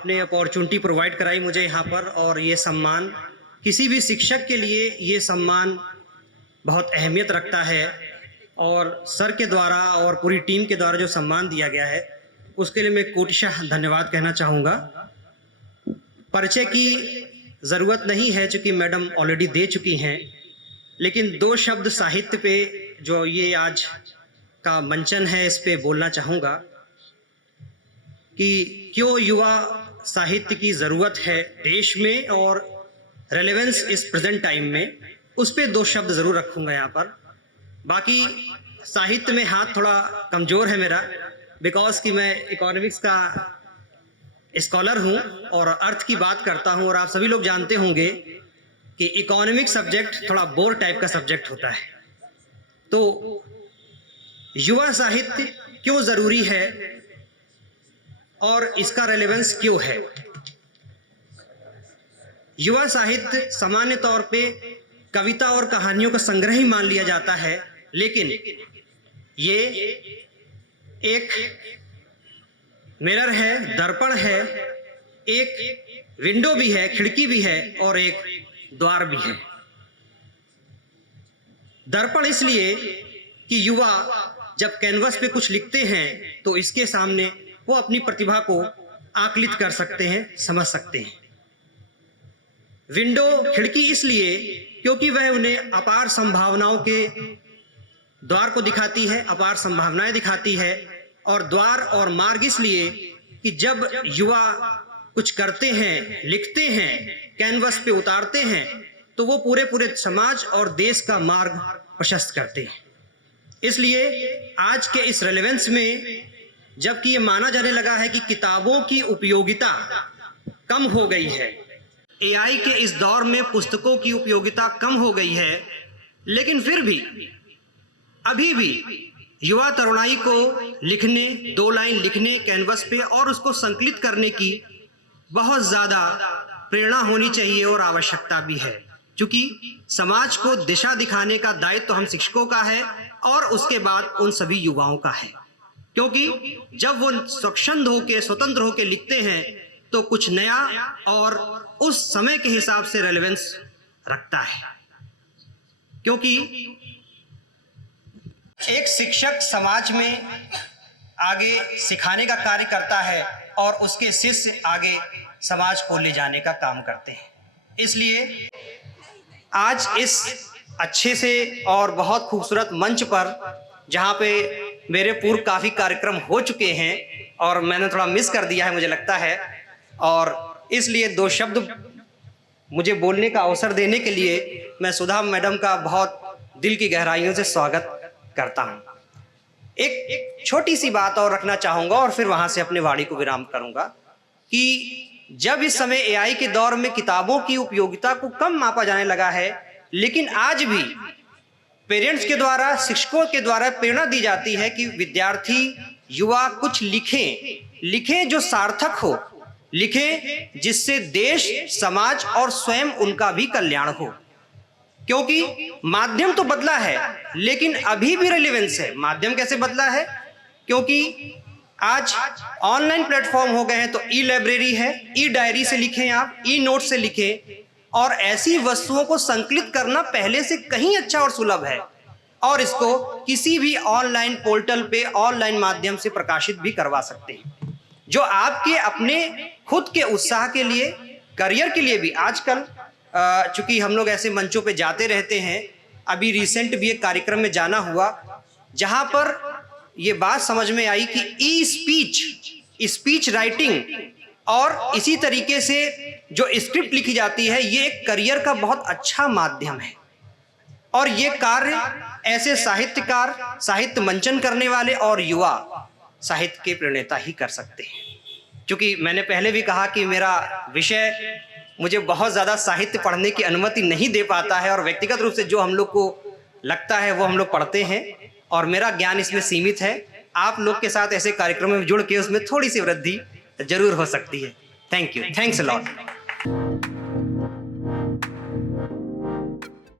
आपने opportunity provide कराई मुझे यहाँ पर, और ये सम्मान किसी भी शिक्षक के लिए ये सम्मान बहुत अहमियत रखता है। और सर के द्वारा और पूरी टीम के द्वारा जो सम्मान दिया गया है उसके लिए मैं कोटिशः धन्यवाद कहना चाहूँगा। परिचय की ज़रूरत नहीं है चूँकि मैडम ऑलरेडी दे चुकी हैं, लेकिन 2 शब्द साहित्य पे जो ये आज का मंचन है इस पे बोलना चाहूँगा कि क्यों युवा साहित्य की ज़रूरत है देश में और रेलेवेंस इस प्रेजेंट टाइम में, उस पे 2 शब्द ज़रूर रखूँगा यहाँ पर। बाकी साहित्य में हाथ थोड़ा कमज़ोर है मेरा, बिकॉज कि मैं इकोनॉमिक्स का स्कॉलर हूँ और अर्थ की बात करता हूँ, और आप सभी लोग जानते होंगे कि इकोनॉमिक सब्जेक्ट थोड़ा बोर टाइप का सब्जेक्ट होता है। तो युवा साहित्य क्यों ज़रूरी है और इसका रेलेवेंस क्यों है। युवा साहित्य सामान्य तौर पे कविता और कहानियों का संग्रह ही मान लिया जाता है, लेकिन ये एक मिरर है, दर्पण है, एक विंडो भी है, खिड़की भी है और एक द्वार भी है। दर्पण इसलिए कि युवा जब कैनवस पे कुछ लिखते हैं तो इसके सामने वो अपनी प्रतिभा को आकलित कर सकते हैं, समझ सकते हैं। विंडो, खिड़की इसलिए क्योंकि वह उन्हें अपार संभावनाओं के द्वार को दिखाती है, अपार संभावनाएं दिखाती है। और द्वार और मार्ग इसलिए कि जब युवा कुछ करते हैं, लिखते हैं, कैनवस पे उतारते हैं तो वो पूरे समाज और देश का मार्ग प्रशस्त करते हैं। इसलिए आज के इस रेलेवेंस में जबकि ये माना जाने लगा है कि किताबों की उपयोगिता कम हो गई है, एआई के इस दौर में पुस्तकों की उपयोगिता कम हो गई है, लेकिन फिर भी अभी भी युवा तरुणाई को लिखने, 2 लाइन लिखने कैनवस पे और उसको संकलित करने की बहुत ज़्यादा प्रेरणा होनी चाहिए और आवश्यकता भी है, क्योंकि समाज को दिशा दिखाने का दायित्व तो हम शिक्षकों का है और उसके बाद उन सभी युवाओं का है। क्योंकि जब वो स्वच्छंद होके, स्वतंत्र होके लिखते हैं तो कुछ नया और उस समय के हिसाब से रेलेवेंस रखता है। क्योंकि एक शिक्षक समाज में आगे सिखाने का कार्य करता है और उसके शिष्य आगे समाज को ले जाने का काम करते हैं। इसलिए आज इस अच्छे से और बहुत खूबसूरत मंच पर जहाँ पे मेरे पूर्व काफ़ी कार्यक्रम हो चुके हैं और मैंने थोड़ा मिस कर दिया है मुझे लगता है, और इसलिए 2 शब्द मुझे बोलने का अवसर देने के लिए मैं सुधा मैडम का बहुत दिल की गहराइयों से स्वागत करता हूं। एक छोटी सी बात और रखना चाहूंगा और फिर वहां से अपने वाणी को विराम करूंगा कि जब इस समय एआई के दौर में किताबों की उपयोगिता को कम मापा जाने लगा है, लेकिन आज भी पेरेंट्स के द्वारा, शिक्षकों के द्वारा प्रेरणा दी जाती है कि विद्यार्थी, युवा कुछ लिखें जो सार्थक हो, लिखें जिससे देश, समाज और स्वयं उनका भी कल्याण हो। क्योंकि माध्यम तो बदला है लेकिन अभी भी रेलेवेंस है। माध्यम कैसे बदला है? क्योंकि आज ऑनलाइन प्लेटफॉर्म हो गए हैं, तो ई लाइब्रेरी है, ई डायरी से लिखें आप, ई नोट से लिखें, और ऐसी वस्तुओं को संकलित करना पहले से कहीं अच्छा और सुलभ है, और इसको किसी भी ऑनलाइन पोर्टल पे ऑनलाइन माध्यम से प्रकाशित भी करवा सकते हैं, जो आपके अपने खुद के उत्साह के लिए, करियर के लिए भी। आजकल चूंकि हम लोग ऐसे मंचों पे जाते रहते हैं, अभी रिसेंट भी एक कार्यक्रम में जाना हुआ जहां पर ये बात समझ में आई कि ई स्पीच राइटिंग और इसी तरीके से जो स्क्रिप्ट लिखी जाती है, ये एक करियर का बहुत अच्छा माध्यम है। और ये कार्य ऐसे साहित्यकार, साहित्य मंचन करने वाले और युवा साहित्य के प्रणेता ही कर सकते हैं। क्योंकि मैंने पहले भी कहा कि मेरा विषय मुझे बहुत ज़्यादा साहित्य पढ़ने की अनुमति नहीं दे पाता है, और व्यक्तिगत रूप से जो हम लोग को लगता है वो हम लोग पढ़ते हैं, और मेरा ज्ञान इसमें सीमित है। आप लोग के साथ ऐसे कार्यक्रमों में जुड़ के उसमें थोड़ी सी वृद्धि जरूर हो सकती है। Thank you, thanks a lot.